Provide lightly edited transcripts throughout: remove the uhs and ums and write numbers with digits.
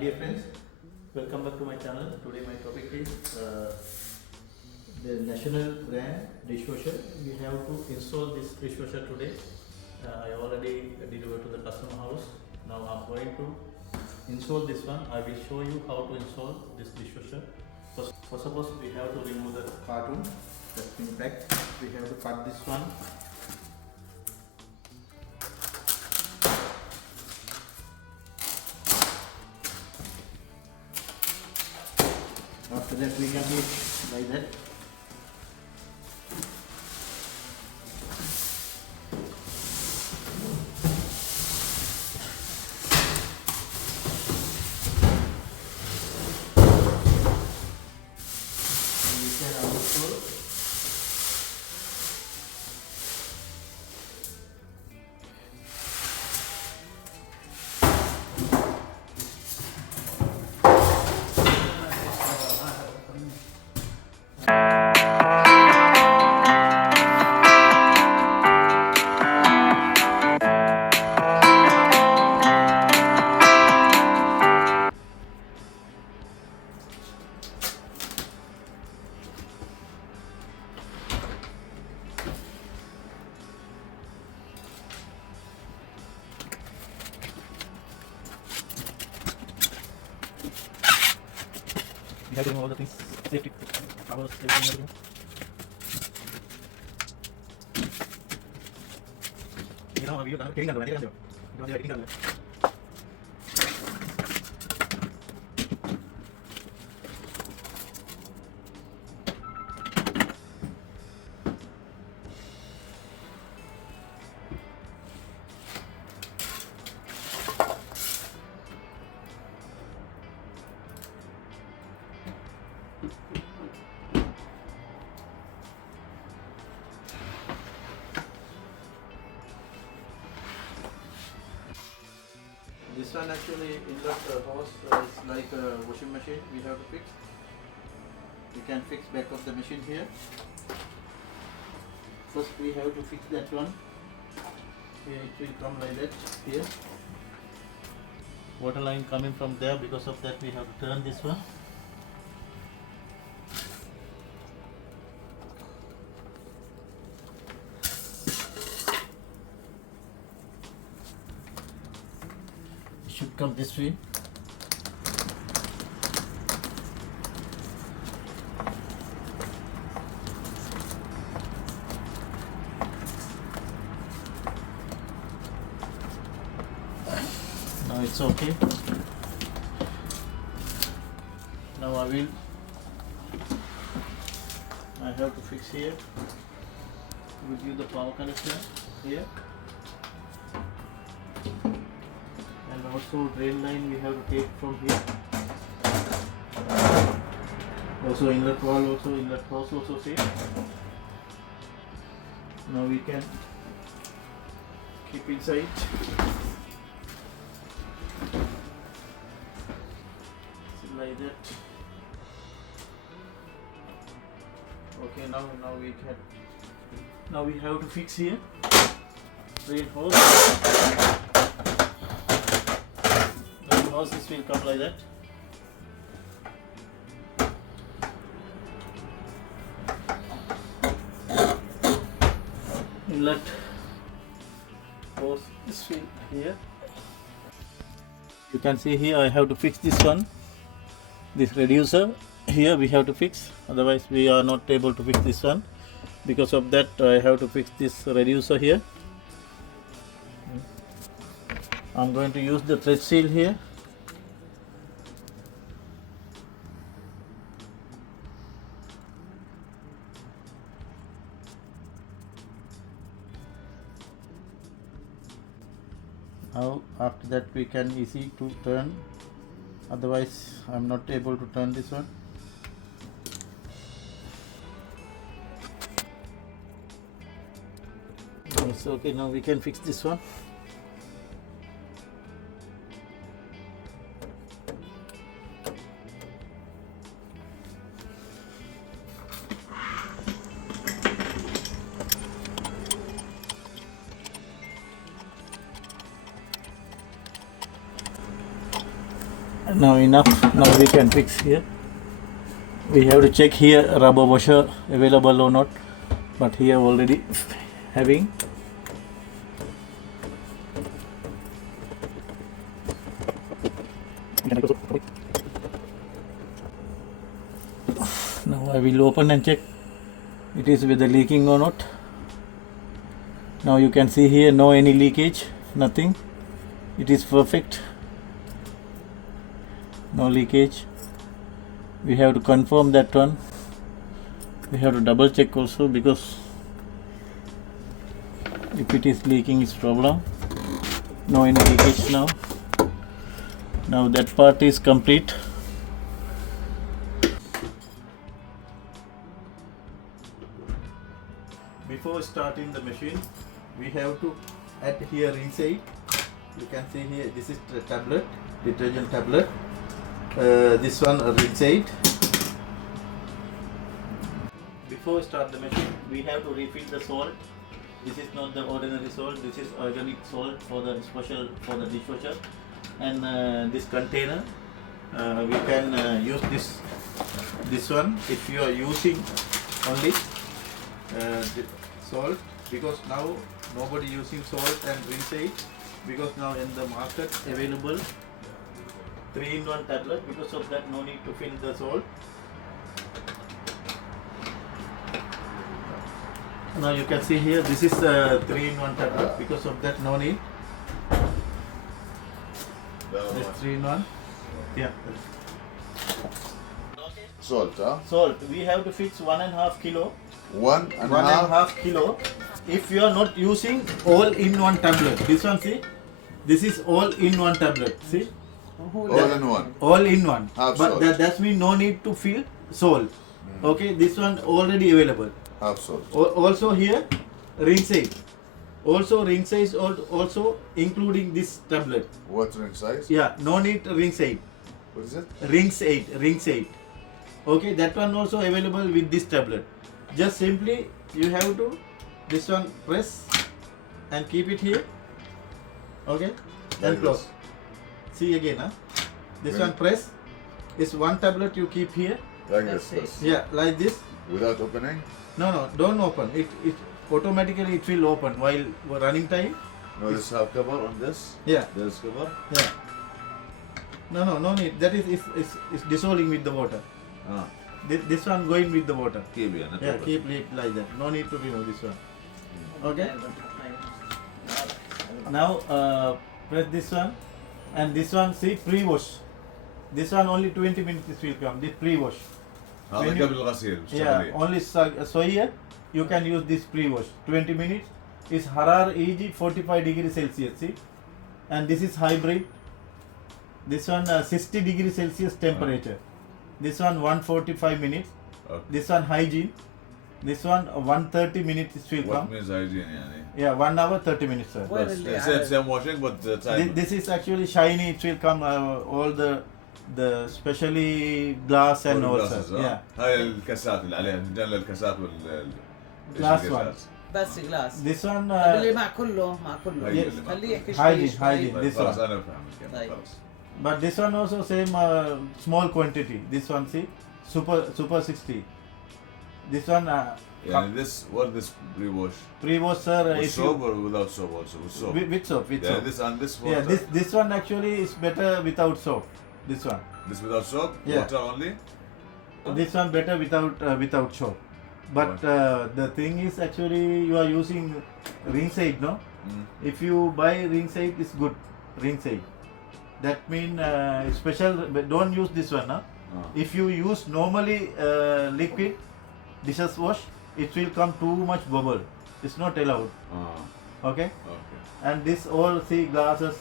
Dear friends, welcome back to my channel. Today my topic is the national brand dishwasher. We have to install this dishwasher today. I already delivered to the customer house. Now I'm going to install this one. I will show you how to install this dishwasher. First of all, we have to remove the cartoon that's been packed. We have to cut this one. After that, we can make like that. And we can uninstall. We have to remove all the things, safety, towels, everything. Now we are getting under. This one actually inlet hose is like a washing machine we have to fix. We can fix back of the machine here. First we have to fix that one. Here it will come like that here. Water line coming from there, because of that we have to turn this one. Should come this way. Now it's okay. Now I have to fix here. We'll use the power connector here. Also drain line we have to take from here. Also inlet valve, also inlet hose also same. Now we can keep inside. So like that. Okay, now we have to fix here. Drain hose. This will come like that. Inlet hose this will here. You can see here I have to fix this one. This reducer here we have to fix. Otherwise we are not able to fix this one. Because of that I have to fix this reducer here. I'm going to use the thread seal here. Now after that we can easy to turn, otherwise I am not able to turn this one. It's okay, now we can fix this one. Now enough. Now we can fix here. We have to check here rubber washer available or not, but here already having. Now I will open and check it is whether leaking or not. Now you can see here no any leakage, nothing. It is perfect. No leakage. We have to confirm that one. We have to double check also, because if it is leaking is problem. No any leakage now. Now that part is complete. Before starting the machine, we have to add here inside. You can see here, this is the tablet, detergent tablet. This one inside. Before start the machine, we have to refill the salt. This is not the ordinary salt. This is organic salt for the special for the dishwasher. And this container, we can use this one if you are using only salt, because now nobody using salt and inside, because now in the market available 3-in-1 tablet. Because of that, no need to fill the salt. Now you can see here, this is 3-in-1 tablet. Because of that, no need. This 3-in-1. Yeah. Salt, huh? Salt. We have to fix 1.5 kilo. 1.5 kilo. If you are not using all-in-one tablet, this one, see, this is all-in-one tablet. See, all in one. All-in-one. Half But salt. that means no need to fill salt. Okay, this one already available. Half salt. Also here, rinse aid. Also rinse aid, also including this tablet. What ring size? Yeah, no need rinse aid. What is it? Rinse aid. Okay, that one also available with this tablet. Just simply you have to this one press and keep it here. Okay, then Like close. this. See again, huh? This When- one press. This one tablet you keep here. Like That's this. Yeah, like this. Without opening? No, don't open. It automatically it will open while running time. No, this have cover on this. Yeah, There's cover. yeah. No need. That is dissolving with the water. Ah, This one going with the water. keep it. not Yeah, open. keep it like that. No need to remove this one. Okay. Now press this one, and this one, see, pre-wash. This one only 20 minutes it will come. This pre-wash. هذا When you- قبل الغسيل. Yeah, مستقبلية. only so here you can use this pre-wash. 20 minutes is harar EG 45 degrees Celsius. See, and this is hybrid. This one 60 degrees Celsius temperature. This one 145 minutes. Okay. This one hygiene. This one 130 minutes it will What come. means hygiene يعني? Yeah, 1 hour 30 minutes, sir. Well, Bس. yeah. Same washing but the time. This is actually shiny. It will come all the specially glass and all, sir. glasses, Yeah. هاي الكاسات اللي عليها نجلل الكاسات وال Glass إيش one. الكاسات؟ بس جلاس This one اللي مع كله هي خليه يحكي hygiene, شوي hygiene. طيب، This خلاص one. أنا فاهم الكلام طيب. خلاص. But this one also same small quantity. This one, see, super 60. This one يعني this what this pre-wash? pre-wash, sir. With If soap you, or without soap also? With soap. with soap, with Yeah, soap. this and this Yeah, water. this one actually is better without soap. This one. This without soap? Yeah. Water only? This one better without soap. But the thing is actually you are using rinse aid, no? Mm. If you buy rinse aid, it's good. Rinse aid. That mean special. But don't use this one, huh? If you use normally liquid dishes wash, it will come too much bubble. It's not allowed. Okay. Okay. And this all see glasses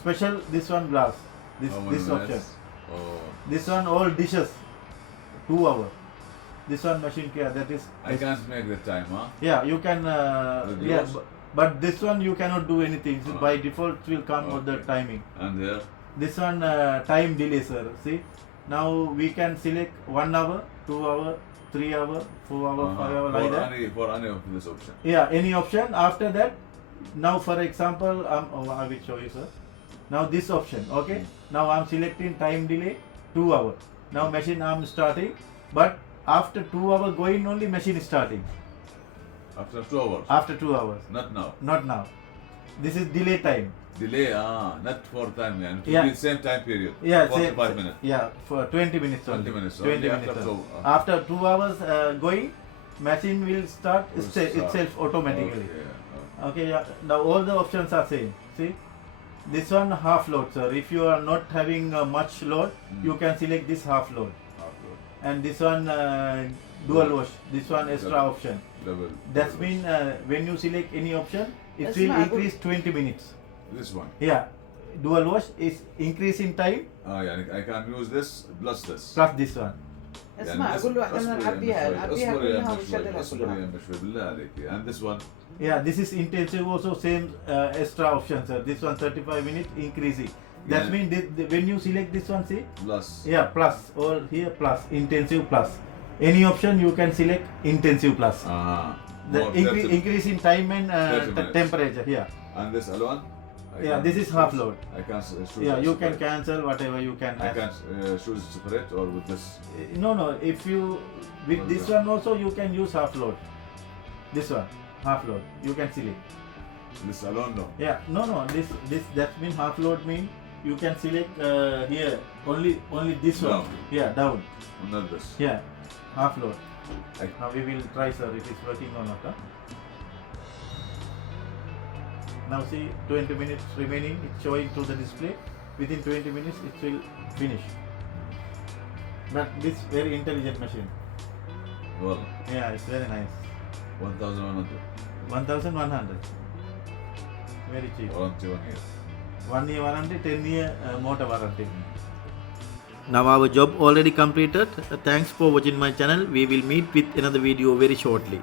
special. This one glass. This How many this option. minutes? Oh. This one all dishes. 2 hours. This one machine care. That is. I can't make the time, huh? Yeah, you can. Reduce? Yeah, but this one you cannot do anything. So Oh. by default it will come with the Okay. timing. And there? This one time delay, sir. See, now we can select 1 hour, 2 hour, 3 hour, 4 hour, 5 hour, like that. For any of this option. Yeah, any option. After that, now for example, I will show you, sir. Now this option, okay. Now I'm selecting time delay 2 hours. Now machine I'm starting, but after 2 hours going only machine is starting. After 2 hours. After 2 hours, Not now. not now. This is delay time. Delay, not for time. Yeah. It will Yeah. be same time period. Yeah, 45 minutes. Yeah, for 20 minutes 20 only. minutes 20 only minutes after only. 2 After 2 hours going, machine will start Will start. itself automatically. Okay. Okay, yeah. Now all the options are same. See, this one half load, sir. If you are not having much load, you can select this half load. Upload. And this one dual wash. This one extra Double. option. Double. That's double. mean when you select any option, it That's will not good. increase 20 minutes. This one. Yeah, dual wash is increase in time يعني I can use this plus this. plus this one. اسمع يعني اقول له احنا اصبر يا نعبيها أم شوي. نعبيها اصبر يا كلها أم شوي. ونشغلها اصبر يا كلها. أم شوي بالله عليك. And this one. Yeah, this is intensive also same extra option, sir. This one 35 minutes increasing. That Yeah. means when you select this one, see, Plus. yeah, plus or here plus intensive plus. Any option you can select intensive plus. The More 30 increase in time and 30 minutes. temperature. Yeah, And this alone? I yeah. can This is choose- half load. I can choose. Yeah, it you can separate. cancel whatever you can. I can choose separate or with this. No, no. If you with Or this this. one also you can use half load. This one half load you can select. This alone no. Yeah, no, no. This that mean half load mean you can select here only this one. Down. Yeah, down. Not this. Yeah, half load. I- Now we will try, sir, if it's working or not. Huh? Now see 20 minutes remaining. It's showing to the display. Within 20 minutes it will finish. But this very intelligent machine. Well, Yeah, it's very nice. 1,100. 1100. Very cheap. Warranty 1 year. 1 year warranty, 10 year motor warranty. Now our job already completed. Thanks for watching my channel. We will meet with another video very shortly.